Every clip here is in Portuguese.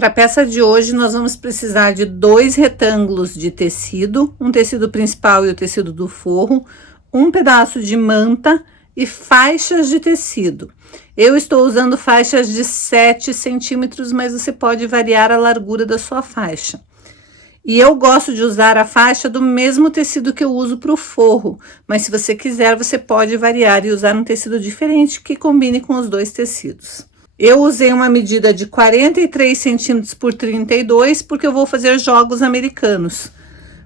Para a peça de hoje, nós vamos precisar de 2 retângulos de tecido, um tecido principal e o tecido do forro, um pedaço de manta e faixas de tecido. Eu estou usando faixas de 7 centímetros, mas você pode variar a largura da sua faixa. E eu gosto de usar a faixa do mesmo tecido que eu uso para o forro, mas se você quiser, você pode variar e usar um tecido diferente que combine com os 2 tecidos. Eu usei uma medida de 43 centímetros por 32, porque eu vou fazer jogos americanos.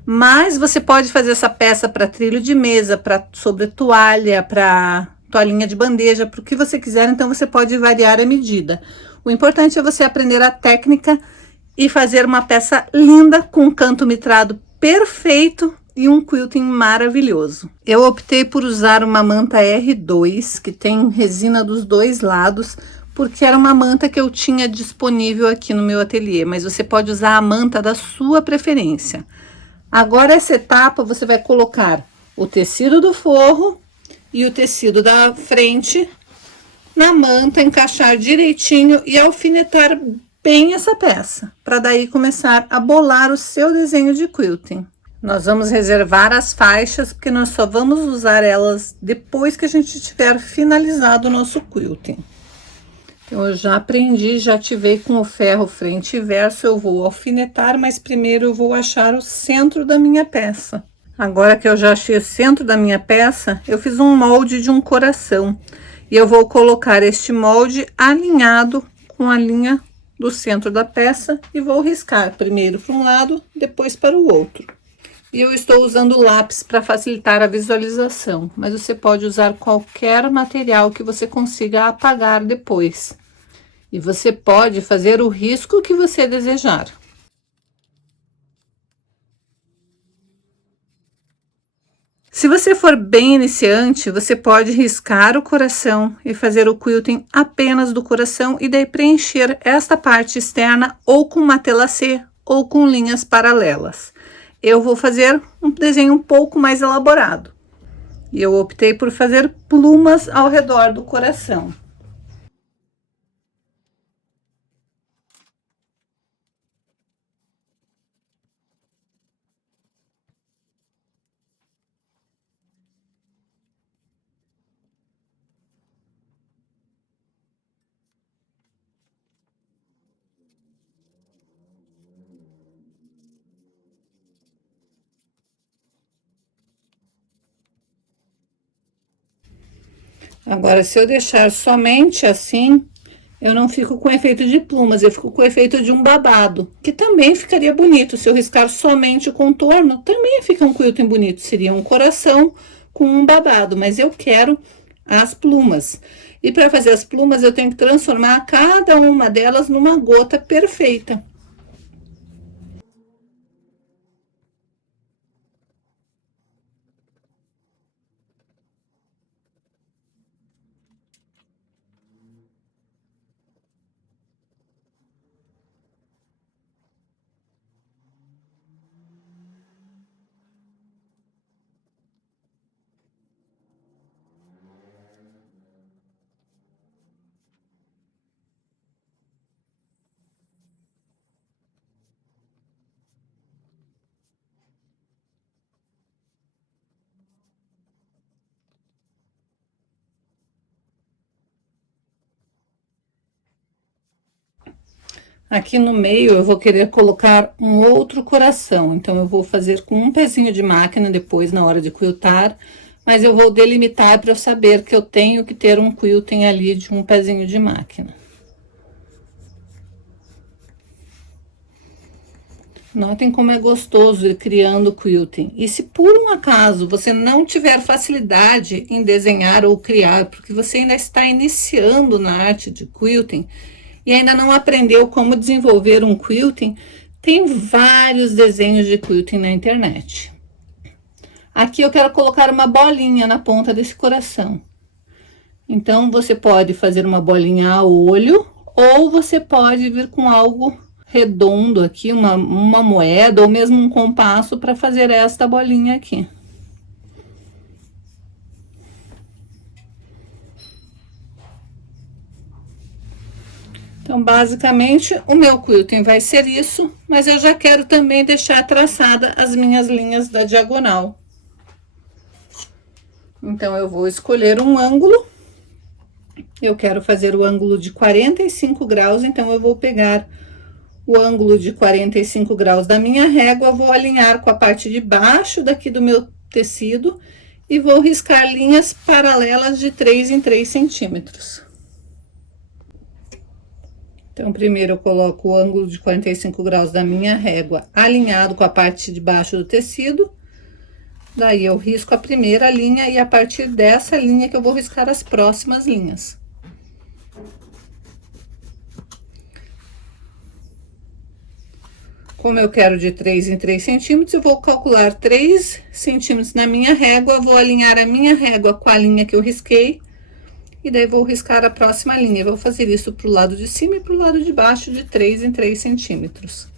Mas você pode fazer essa peça para trilho de mesa, para sobre toalha, para toalhinha de bandeja, para o que você quiser, então você pode variar a medida. O importante é você aprender a técnica e fazer uma peça linda com canto mitrado perfeito e um quilting maravilhoso. Eu optei por usar uma manta R2, que tem resina dos 2 lados, porque era uma manta que eu tinha disponível aqui no meu ateliê, mas você pode usar a manta da sua preferência. Agora, essa etapa, você vai colocar o tecido do forro e o tecido da frente na manta, encaixar direitinho e alfinetar bem essa peça, para daí começar a bolar o seu desenho de quilting. Nós vamos reservar as faixas, porque nós só vamos usar elas depois que a gente tiver finalizado o nosso quilting. Então, eu já aprendi, já ativei com o ferro frente e verso, eu vou alfinetar, mas primeiro eu vou achar o centro da minha peça. Agora que eu já achei o centro da minha peça, eu fiz um molde de um coração. E eu vou colocar este molde alinhado com a linha do centro da peça e vou riscar primeiro para um lado, depois para o outro. E eu estou usando lápis para facilitar a visualização, mas você pode usar qualquer material que você consiga apagar depois. E você pode fazer o risco que você desejar. Se você for bem iniciante, você pode riscar o coração e fazer o quilting apenas do coração e daí preencher esta parte externa ou com matelassê ou com linhas paralelas. Eu vou fazer um desenho um pouco mais elaborado. E eu optei por fazer plumas ao redor do coração. Agora, se eu deixar somente assim, eu não fico com efeito de plumas, eu fico com efeito de um babado, que também ficaria bonito. Se eu riscar somente o contorno, também fica um quilting bonito. Seria um coração com um babado, mas eu quero as plumas. E para fazer as plumas, eu tenho que transformar cada uma delas numa gota perfeita. Aqui no meio eu vou querer colocar um outro coração, então eu vou fazer com um pezinho de máquina depois na hora de quiltar, mas eu vou delimitar para eu saber que eu tenho que ter um quilting ali de um pezinho de máquina. Notem como é gostoso ir criando quilting. E se por um acaso você não tiver facilidade em desenhar ou criar, porque você ainda está iniciando na arte de quilting e ainda não aprendeu como desenvolver um quilting, tem vários desenhos de quilting na internet. Aqui eu quero colocar uma bolinha na ponta desse coração. Então, você pode fazer uma bolinha a olho, ou você pode vir com algo redondo aqui, uma moeda, ou mesmo um compasso para fazer esta bolinha aqui. Então, basicamente, o meu quilting vai ser isso, mas eu já quero também deixar traçada as minhas linhas da diagonal. Então, eu vou escolher um ângulo. Eu quero fazer o ângulo de 45 graus, então eu vou pegar o ângulo de 45 graus da minha régua, vou alinhar com a parte de baixo daqui do meu tecido e vou riscar linhas paralelas de 3 em 3 centímetros. Então, primeiro eu coloco o ângulo de 45 graus da minha régua alinhado com a parte de baixo do tecido. Daí, eu risco a primeira linha e a partir dessa linha que eu vou riscar as próximas linhas. Como eu quero de 3 em 3 centímetros, eu vou calcular 3 centímetros na minha régua, vou alinhar a minha régua com a linha que eu risquei. E daí, vou riscar a próxima linha. Vou fazer isso pro lado de cima e pro lado de baixo de 3 em 3 centímetros.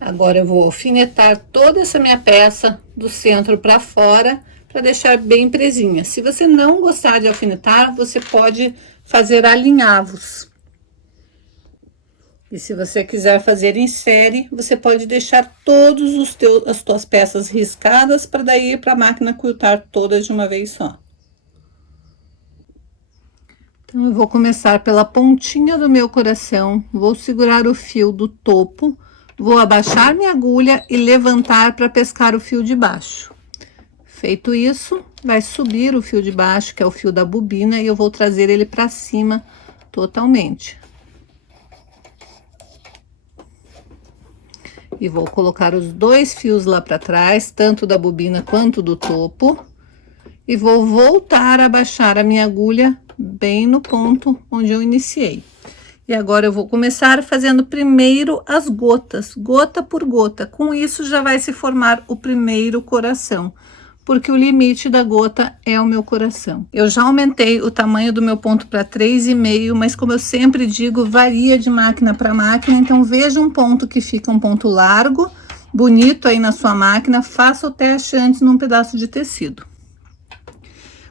Agora, eu vou alfinetar toda essa minha peça do centro para fora, para deixar bem presinha. Se você não gostar de alfinetar, você pode fazer alinhavos. E se você quiser fazer em série, você pode deixar todos as tuas peças riscadas, para daí ir para a máquina quiltar todas de uma vez só. Então, eu vou começar pela pontinha do meu coração, vou segurar o fio do topo, vou abaixar minha agulha e levantar para pescar o fio de baixo. Feito isso, vai subir o fio de baixo, que é o fio da bobina, e eu vou trazer ele para cima totalmente. E vou colocar os dois fios lá para trás, tanto da bobina quanto do topo. E vou voltar a baixar a minha agulha bem no ponto onde eu iniciei. E agora eu vou começar fazendo primeiro as gotas, gota por gota. Com isso já vai se formar o primeiro coração, porque o limite da gota é o meu coração. Eu já aumentei o tamanho do meu ponto para 3,5, mas como eu sempre digo, varia de máquina para máquina, então veja um ponto que fica um ponto largo, bonito aí na sua máquina, faça o teste antes num pedaço de tecido.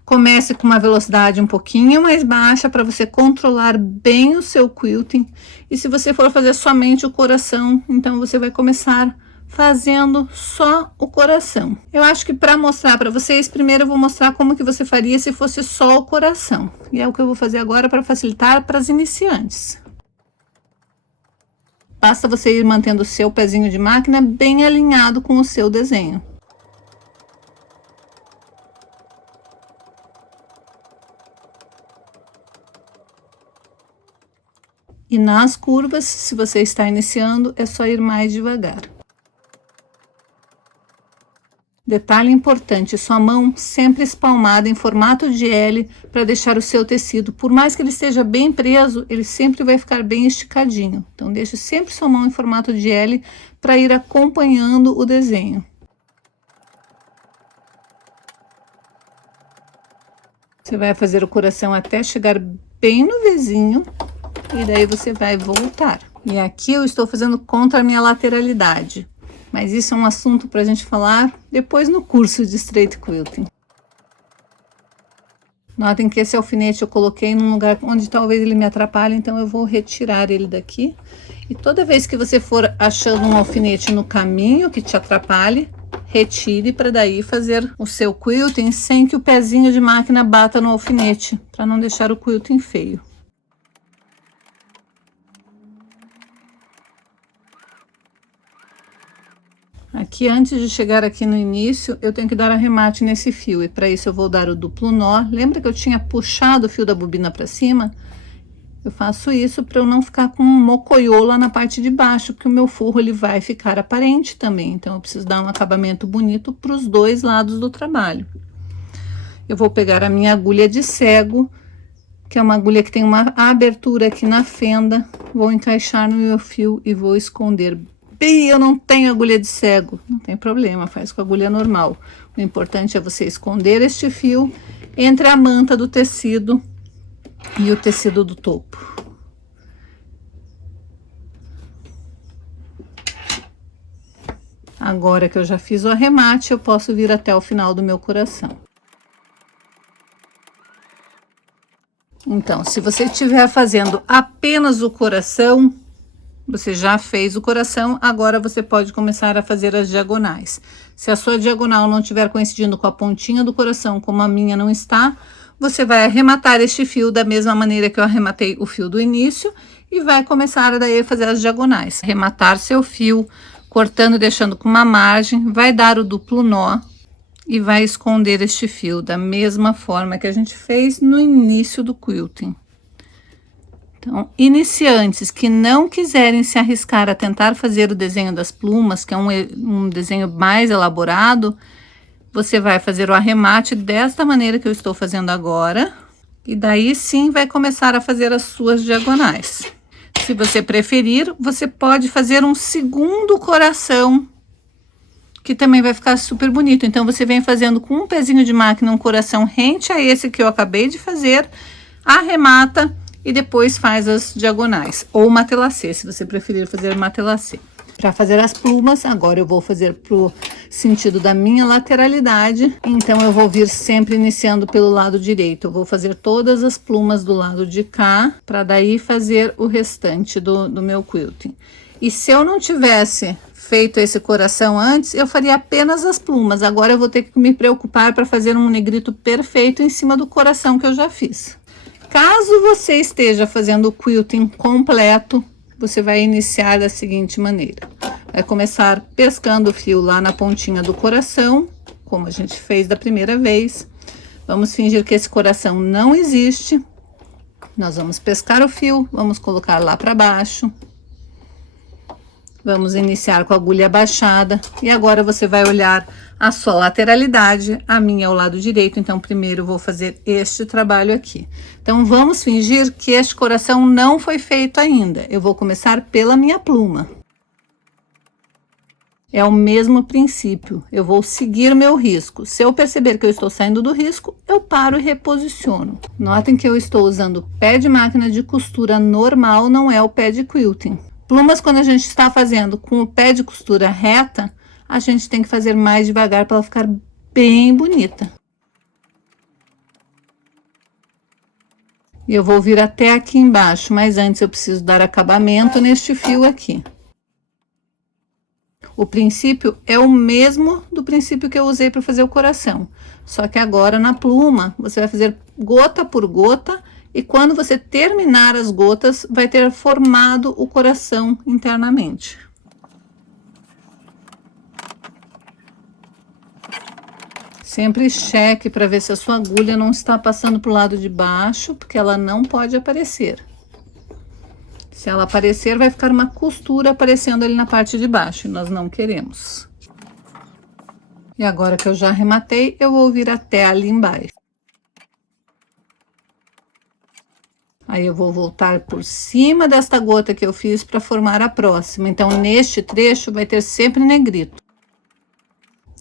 Comece com uma velocidade um pouquinho mais baixa para você controlar bem o seu quilting. E se você for fazer somente o coração, então você vai começar fazendo só o coração. Eu acho que para mostrar para vocês, primeiro eu vou mostrar como que você faria se fosse só o coração. E é o que eu vou fazer agora para facilitar para as iniciantes. Basta você ir mantendo o seu pezinho de máquina bem alinhado com o seu desenho. E nas curvas, se você está iniciando, é só ir mais devagar. Detalhe importante, sua mão sempre espalmada em formato de L para deixar o seu tecido. Por mais que ele esteja bem preso, ele sempre vai ficar bem esticadinho. Então, deixe sempre sua mão em formato de L para ir acompanhando o desenho. Você vai fazer o coração até chegar bem no vizinho. E daí você vai voltar. E aqui eu estou fazendo contra a minha lateralidade. Mas isso é um assunto para a gente falar depois no curso de Straight Quilting. Notem que esse alfinete eu coloquei num lugar onde talvez ele me atrapalhe, então eu vou retirar ele daqui. E toda vez que você for achando um alfinete no caminho que te atrapalhe, retire para daí fazer o seu quilting sem que o pezinho de máquina bata no alfinete, para não deixar o quilting feio. Aqui, antes de chegar aqui no início, eu tenho que dar arremate nesse fio. E para isso eu vou dar o duplo nó. Lembra que eu tinha puxado o fio da bobina para cima? Eu faço isso para eu não ficar com um mocoiô lá na parte de baixo, porque o meu forro ele vai ficar aparente também. Então, eu preciso dar um acabamento bonito para os dois lados do trabalho. Eu vou pegar a minha agulha de cego, que é uma agulha que tem uma abertura aqui na fenda. Vou encaixar no meu fio e vou esconder. Bem, eu não tenho agulha de cego, não tem problema, faz com agulha normal. O importante é você esconder este fio entre a manta do tecido e o tecido do topo. Agora que eu já fiz o arremate, eu posso vir até o final do meu coração. Então, se você estiver fazendo apenas o coração, você já fez o coração, agora você pode começar a fazer as diagonais. Se a sua diagonal não estiver coincidindo com a pontinha do coração, como a minha não está, você vai arrematar este fio da mesma maneira que eu arrematei o fio do início e vai começar daí a fazer as diagonais. Arrematar seu fio, cortando e deixando com uma margem, vai dar o duplo nó e vai esconder este fio da mesma forma que a gente fez no início do quilting. Então, iniciantes que não quiserem se arriscar a tentar fazer o desenho das plumas, que é um desenho mais elaborado, você vai fazer o arremate desta maneira que eu estou fazendo agora, e daí sim vai começar a fazer as suas diagonais. Se você preferir, você pode fazer um segundo coração, que também vai ficar super bonito. Então, você vem fazendo com um pezinho de máquina um coração rente a esse que eu acabei de fazer, arremata e depois faz as diagonais, ou matelacê, se você preferir fazer matelacê. Para fazer as plumas, agora eu vou fazer pro sentido da minha lateralidade, então eu vou vir sempre iniciando pelo lado direito. Eu vou fazer todas as plumas do lado de cá, para daí fazer o restante do meu quilting. E se eu não tivesse feito esse coração antes, eu faria apenas as plumas. Agora eu vou ter que me preocupar para fazer um negrito perfeito em cima do coração que eu já fiz. Caso você esteja fazendo o quilting completo, você vai iniciar da seguinte maneira. Vai começar pescando o fio lá na pontinha do coração, como a gente fez da primeira vez. Vamos fingir que esse coração não existe. Nós vamos pescar o fio, vamos colocar lá para baixo. Vamos iniciar com a agulha abaixada e agora você vai olhar a sua lateralidade, a minha é o lado direito, então primeiro eu vou fazer este trabalho aqui. Então vamos fingir que este coração não foi feito ainda, eu vou começar pela minha pluma. É o mesmo princípio, eu vou seguir meu risco. Se eu perceber que eu estou saindo do risco, eu paro e reposiciono. Notem que eu estou usando pé de máquina de costura normal, não é o pé de quilting. Plumas, quando a gente está fazendo com o pé de costura reta, a gente tem que fazer mais devagar para ela ficar bem bonita. E eu vou vir até aqui embaixo, mas antes eu preciso dar acabamento neste fio aqui. O princípio é o mesmo do princípio que eu usei para fazer o coração. Só que agora na pluma, você vai fazer gota por gota. E quando você terminar as gotas, vai ter formado o coração internamente. Sempre cheque para ver se a sua agulha não está passando para o lado de baixo, porque ela não pode aparecer. Se ela aparecer, vai ficar uma costura aparecendo ali na parte de baixo, e nós não queremos. E agora que eu já arrematei, eu vou vir até ali embaixo. Aí eu vou voltar por cima desta gota que eu fiz para formar a próxima. Então, neste trecho vai ter sempre negrito.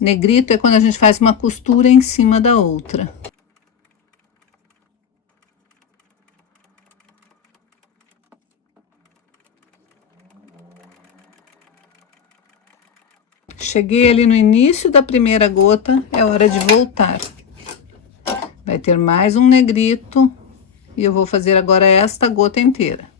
Negrito é quando a gente faz uma costura em cima da outra. Cheguei ali no início da primeira gota, é hora de voltar. Vai ter mais um negrito. E eu vou fazer agora esta gota inteira.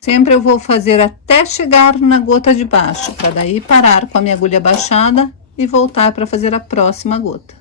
Sempre eu vou fazer até chegar na gota de baixo, para daí parar com a minha agulha baixada e voltar para fazer a próxima gota.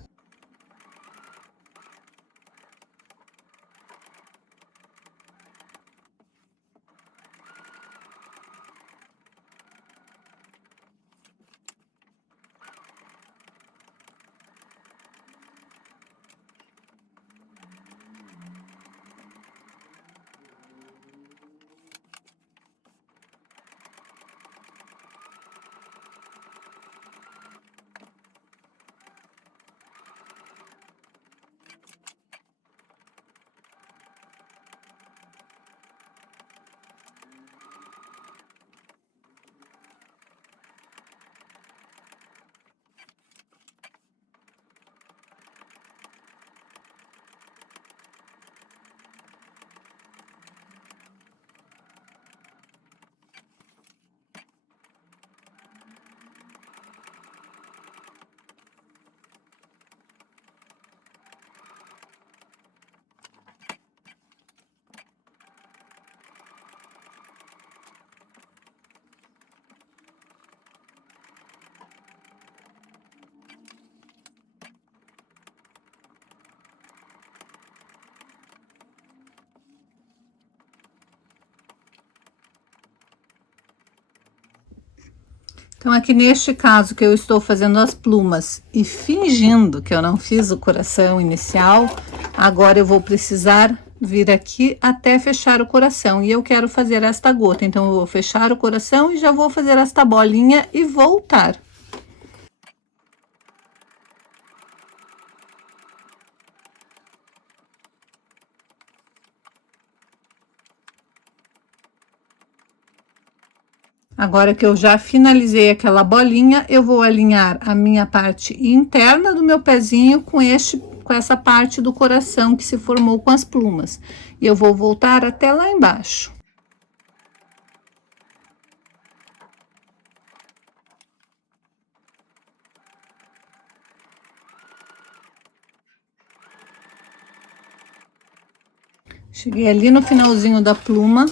Então, aqui neste caso que eu estou fazendo as plumas e fingindo que eu não fiz o coração inicial, agora eu vou precisar vir aqui até fechar o coração. E eu quero fazer esta gota, então eu vou fechar o coração e já vou fazer esta bolinha e voltar. Agora que eu já finalizei aquela bolinha, eu vou alinhar a minha parte interna do meu pezinho com essa parte do coração que se formou com as plumas. E eu vou voltar até lá embaixo. Cheguei ali no finalzinho da pluma,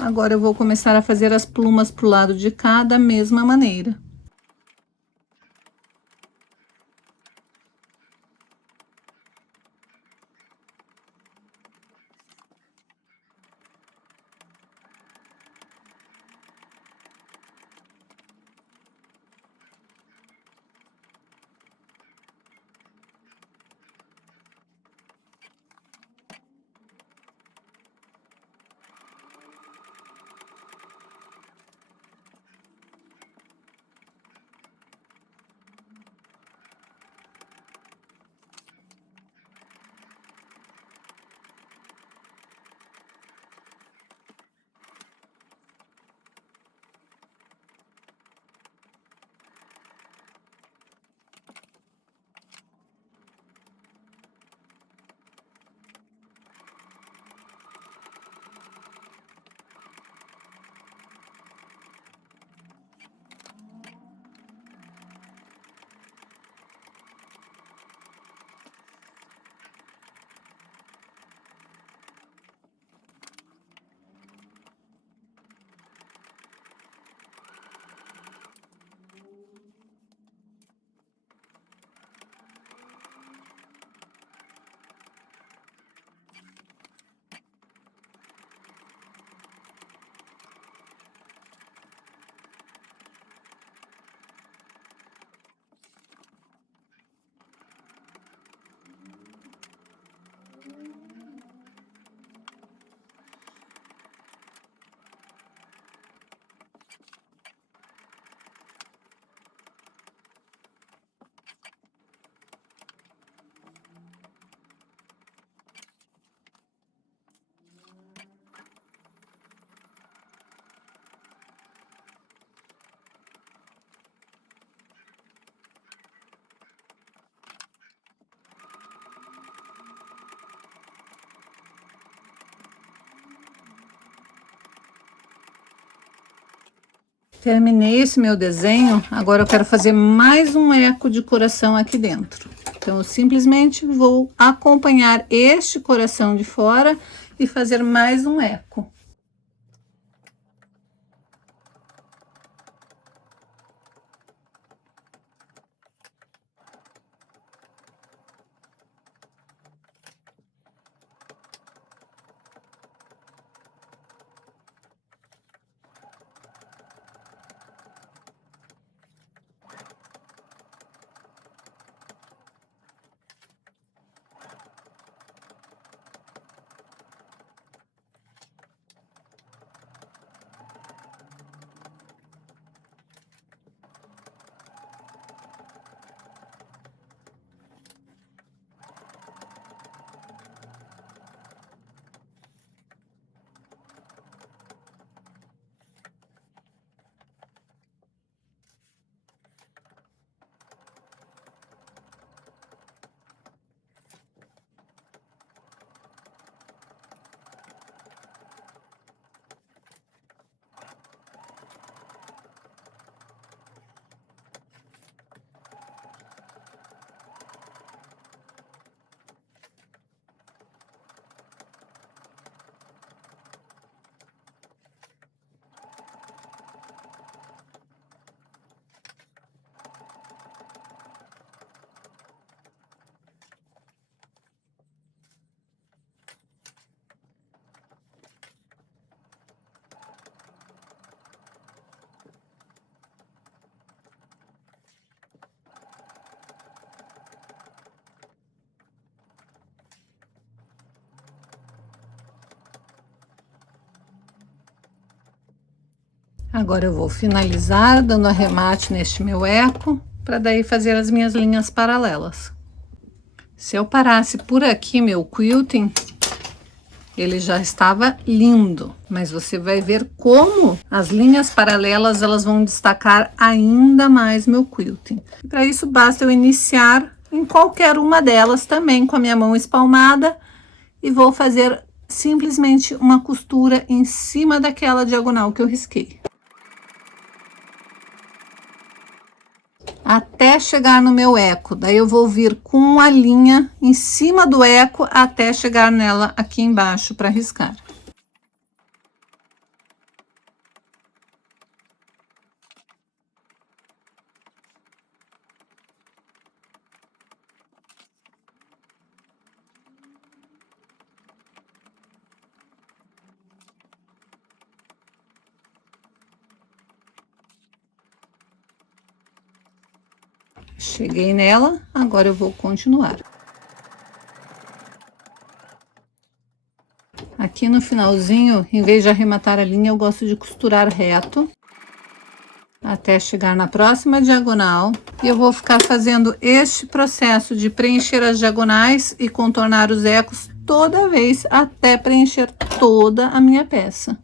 agora eu vou começar a fazer as plumas pro lado de cá da mesma maneira. Terminei esse meu desenho, agora eu quero fazer mais um eco de coração aqui dentro. Então, eu simplesmente vou acompanhar este coração de fora e fazer mais um eco. Agora eu vou finalizar dando arremate neste meu eco, para daí fazer as minhas linhas paralelas. Se eu parasse por aqui meu quilting, ele já estava lindo, mas você vai ver como as linhas paralelas elas vão destacar ainda mais meu quilting. Para isso basta eu iniciar em qualquer uma delas também com a minha mão espalmada e vou fazer simplesmente uma costura em cima daquela diagonal que eu risquei. Até chegar no meu eco, daí eu vou vir com a linha em cima do eco até chegar nela aqui embaixo para riscar. Cheguei nela, agora eu vou continuar. Aqui no finalzinho, em vez de arrematar a linha, eu gosto de costurar reto até chegar na próxima diagonal. E eu vou ficar fazendo este processo de preencher as diagonais e contornar os ecos toda vez até preencher toda a minha peça.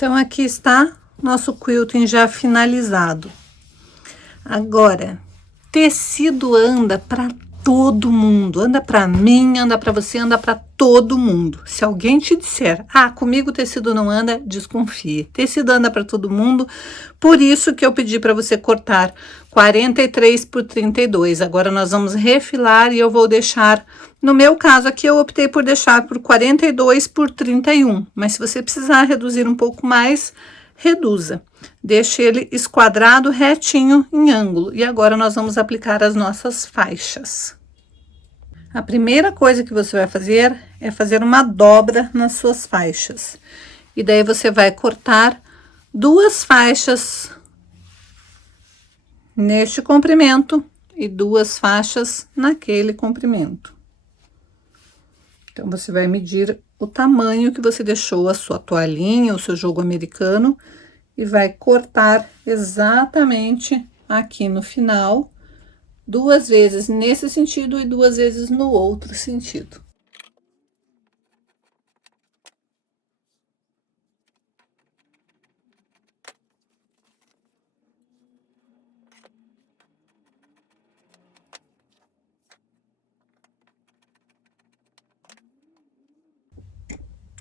Então, aqui está nosso quilting já finalizado. Agora, tecido anda para todo mundo, anda para mim, anda para você, anda para todo mundo. Se alguém te disser, ah, comigo o tecido não anda, desconfie. Tecido anda para todo mundo, por isso que eu pedi para você cortar 43 por 32. Agora nós vamos refilar e eu vou deixar, no meu caso aqui eu optei por deixar por 42 por 31, mas se você precisar reduzir um pouco mais, reduza. Deixe ele esquadrado retinho em ângulo. E agora nós vamos aplicar as nossas faixas. A primeira coisa que você vai fazer é fazer uma dobra nas suas faixas. E daí você vai cortar 2 faixas neste comprimento e 2 faixas naquele comprimento. Então, você vai medir o tamanho que você deixou a sua toalhinha, o seu jogo americano, e vai cortar exatamente aqui no final, 2 vezes nesse sentido e 2 vezes no outro sentido.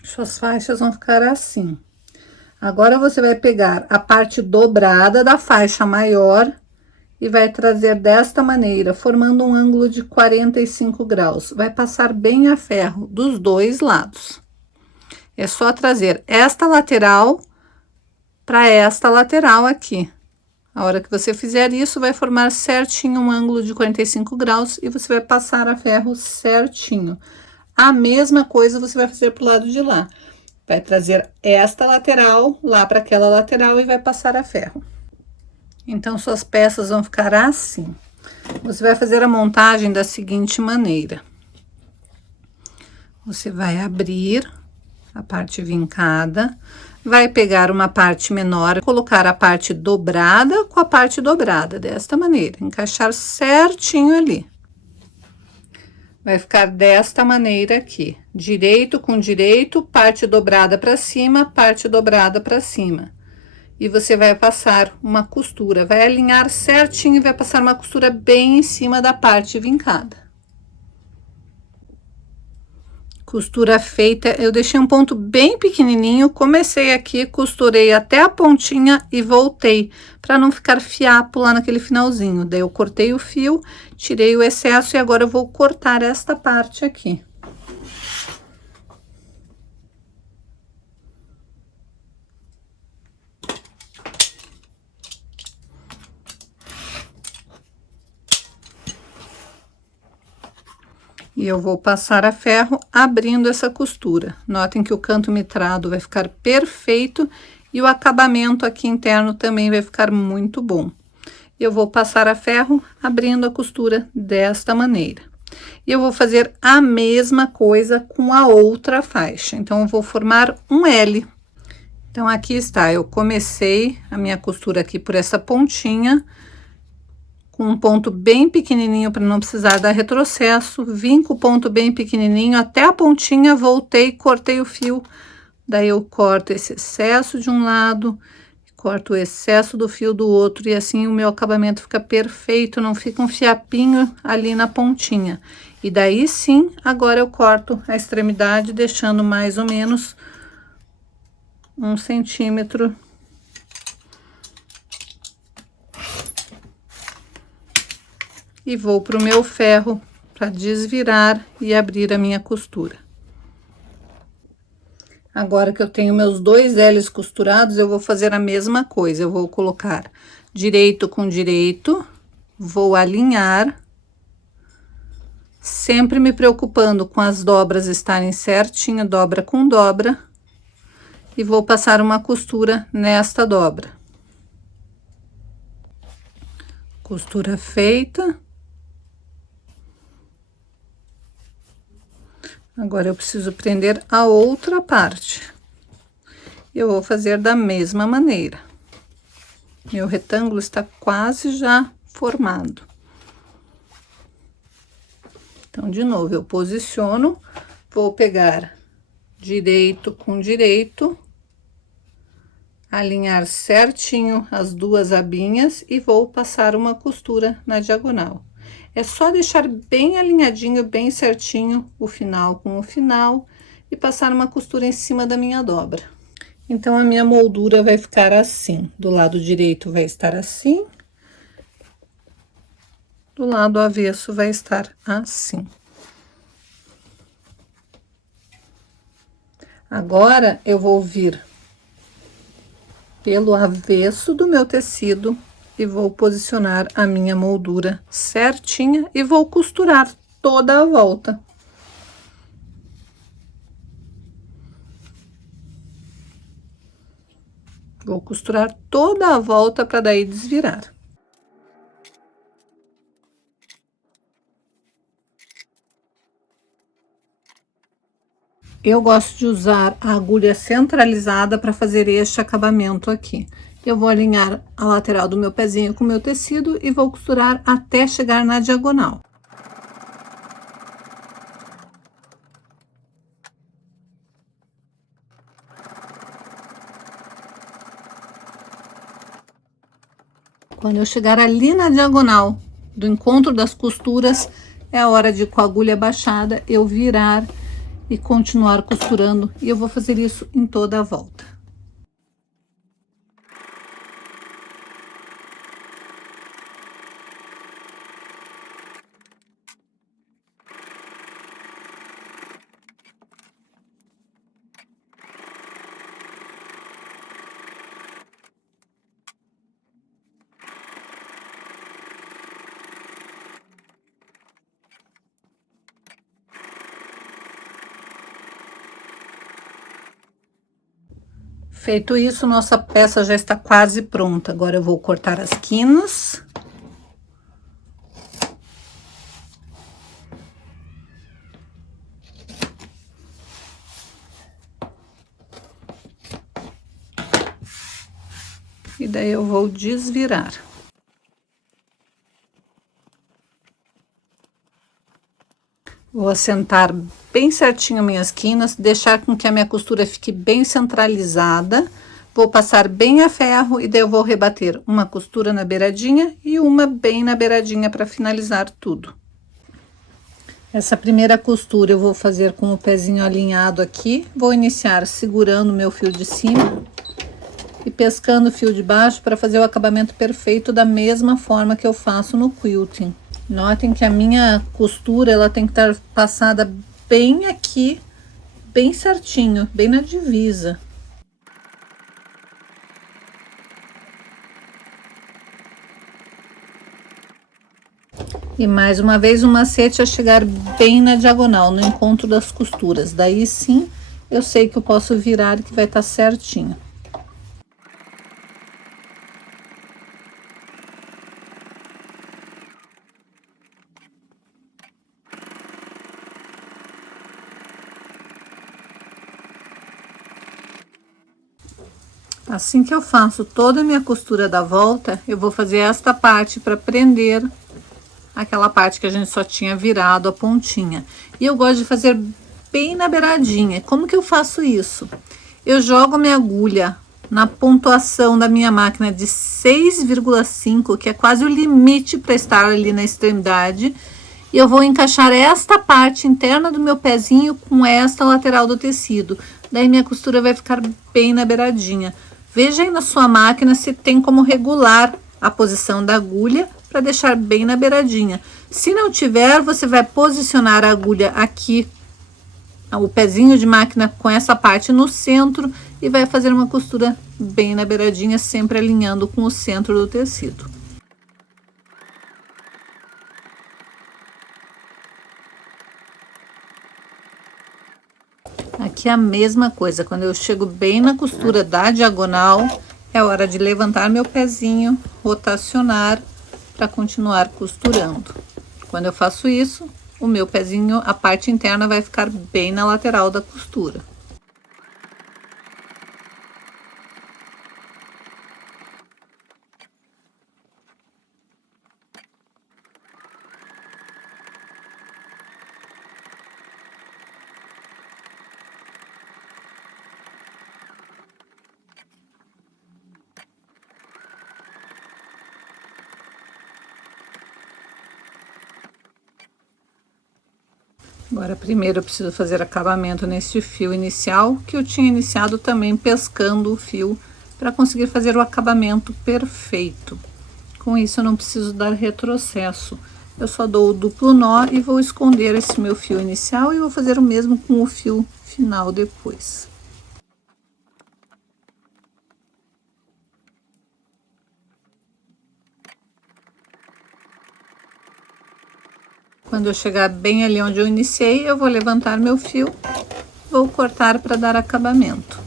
Suas faixas vão ficar assim. Agora, você vai pegar a parte dobrada da faixa maior e vai trazer desta maneira, formando um ângulo de 45 graus. Vai passar bem a ferro dos 2 lados. É só trazer esta lateral para esta lateral aqui. A hora que você fizer isso, vai formar certinho um ângulo de 45 graus e você vai passar a ferro certinho. A mesma coisa você vai fazer pro lado de lá. Vai trazer esta lateral lá para aquela lateral e vai passar a ferro. Então, suas peças vão ficar assim. Você vai fazer a montagem da seguinte maneira. Você vai abrir a parte vincada. vai pegar uma parte menor, colocar a parte dobrada com a parte dobrada, desta maneira, encaixar certinho ali. Vai ficar desta maneira aqui, direito com direito, parte dobrada para cima, parte dobrada para cima. E você vai passar uma costura, vai alinhar certinho e vai passar uma costura bem em cima da parte vincada. Costura feita, eu deixei um ponto bem pequenininho, comecei aqui, costurei até a pontinha e voltei, para não ficar fiapo lá naquele finalzinho. Daí eu cortei o fio, tirei o excesso e agora eu vou cortar esta parte aqui. E eu vou passar a ferro abrindo essa costura. Notem que o canto mitrado vai ficar perfeito e o acabamento aqui interno também vai ficar muito bom. Eu vou passar a ferro abrindo a costura desta maneira. E eu vou fazer a mesma coisa com a outra faixa. Então, eu vou formar um L. Então, aqui está, eu comecei a minha costura aqui por essa pontinha, com um ponto bem pequenininho para não precisar dar retrocesso, vim com o ponto bem pequenininho até a pontinha, voltei, cortei o fio, daí eu corto esse excesso de um lado, corto o excesso do fio do outro, e assim o meu acabamento fica perfeito, não fica um fiapinho ali na pontinha. E daí sim, agora eu corto a extremidade, deixando mais ou menos 1 centímetro. E vou para o meu ferro para desvirar e abrir a minha costura. Agora que eu tenho meus 2 L's costurados, eu vou fazer a mesma coisa. Eu vou colocar direito com direito, vou alinhar, sempre me preocupando com as dobras estarem certinho, dobra com dobra, e vou passar uma costura nesta dobra. Costura feita. Agora, eu preciso prender a outra parte. Eu vou fazer da mesma maneira. Meu retângulo está quase já formado. Então, de novo, eu posiciono, vou pegar direito com direito, alinhar certinho as 2 abinhas e vou passar uma costura na diagonal. É só deixar bem alinhadinho, bem certinho o final com o final e passar uma costura em cima da minha dobra. Então, a minha moldura vai ficar assim. Do lado direito vai estar assim. Do lado avesso vai estar assim. Agora, eu vou vir pelo avesso do meu tecido e vou posicionar a minha moldura certinha e vou costurar toda a volta. Vou costurar toda a volta para daí desvirar. Eu gosto de usar a agulha centralizada para fazer este acabamento aqui. Eu vou alinhar a lateral do meu pezinho com o meu tecido e vou costurar até chegar na diagonal. Quando eu chegar ali na diagonal do encontro das costuras, é a hora de, com a agulha baixada, eu virar e continuar costurando. E eu vou fazer isso em toda a volta. Feito isso, nossa peça já está quase pronta. Agora eu vou cortar as quinas. e daí eu vou desvirar. Vou assentar bem certinho minhas quinas, deixar com que a minha costura fique bem centralizada. Vou passar bem a ferro e daí eu vou rebater uma costura na beiradinha e uma bem na beiradinha para finalizar tudo. Essa primeira costura eu vou fazer com o pezinho alinhado aqui. Vou iniciar segurando o meu fio de cima e pescando o fio de baixo para fazer o acabamento perfeito da mesma forma que eu faço no quilting. Notem que a minha costura ela tem que estar passada bem aqui, bem certinho, bem na divisa. E mais uma vez o macete é chegar bem na diagonal, no encontro das costuras. Daí sim, eu sei que eu posso virar e que vai estar certinho. Assim que eu faço toda a minha costura da volta, eu vou fazer esta parte para prender aquela parte que a gente só tinha virado a pontinha. E eu gosto de fazer bem na beiradinha. Como que eu faço isso? Eu jogo minha agulha na pontuação da minha máquina de 6,5, que é quase o limite para estar ali na extremidade. E eu vou encaixar esta parte interna do meu pezinho com esta lateral do tecido. Daí minha costura vai ficar bem na beiradinha. Veja aí na sua máquina se tem como regular a posição da agulha para deixar bem na beiradinha. Se não tiver, você vai posicionar a agulha aqui, o pezinho de máquina com essa parte no centro e vai fazer uma costura bem na beiradinha, sempre alinhando com o centro do tecido. Aqui é a mesma coisa, quando eu chego bem na costura da diagonal, é hora de levantar meu pezinho, rotacionar para continuar costurando. Quando eu faço isso, o meu pezinho, a parte interna vai ficar bem na lateral da costura. Agora, primeiro eu preciso fazer acabamento nesse fio inicial, que eu tinha iniciado também pescando o fio, para conseguir fazer o acabamento perfeito. Com isso eu não preciso dar retrocesso. Eu só dou o duplo nó e vou esconder esse meu fio inicial e vou fazer o mesmo com o fio final depois. Quando eu chegar bem ali onde eu iniciei, eu vou levantar meu fio, vou cortar para dar acabamento.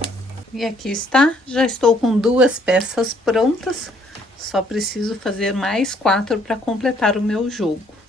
E aqui está, já estou com 2 peças prontas, só preciso fazer mais 4 para completar o meu jogo.